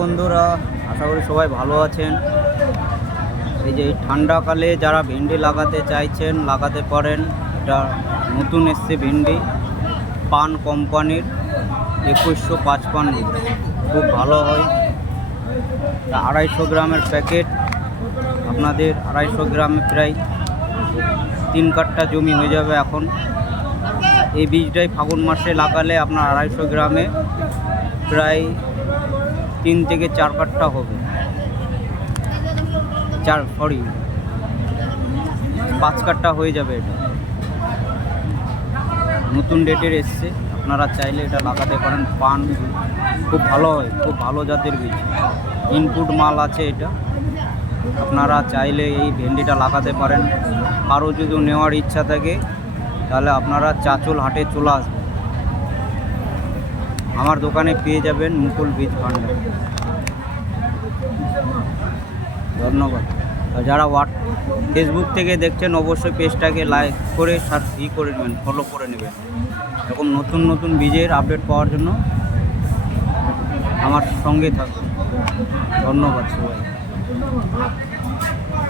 বন্ধুরা, আশা করি সবাই ভালো আছেন। এই যে ঠান্ডাকালে যারা ভেন্ডি লাগাতে চাইছেন লাগাতে পারেন। এটা নতুন এসছে ভেন্ডি, পান কোম্পানির 2155, খুব ভালো হয়। 250 গ্রামের প্যাকেট, আপনাদের 250 গ্রামে প্রায় 3 কাঠা জমি হয়ে যাবে। এখন এই বীজটাই ফাগুন মাসে লাগালে আপনার 250 গ্রামে প্রায় 3 থেকে 4 কাঠা হবে। 5 কাঠা হয়ে যাবে। এটা নতুন ডেটের এসছে, আপনারা চাইলে এটা লাগাতে পারেন। পান খুব ভালো হয়, খুব ভালো জাতের বীজ, ইনপুট মাল আছে এটা। আপনারা চাইলে এই ভেন্ডিটা লাগাতে পারেন। কারো যদি নেওয়ার ইচ্ছা থাকে তাহলে আপনারা চাচল হাটে চলে আসবেন, আমার দোকানে পেয়ে যাবেন মুকুল বীজ ভান্ডার। ধন্যবাদ। আর যারা ফেসবুক থেকে দেখছেন অবশ্যই পেজটাকে লাইক করে করে নেবেন, ফলো করে নেবেন। এরকম নতুন নতুন বীজের আপডেট পাওয়ার জন্য আমার সঙ্গে থাকুন। ধন্যবাদ সবাই।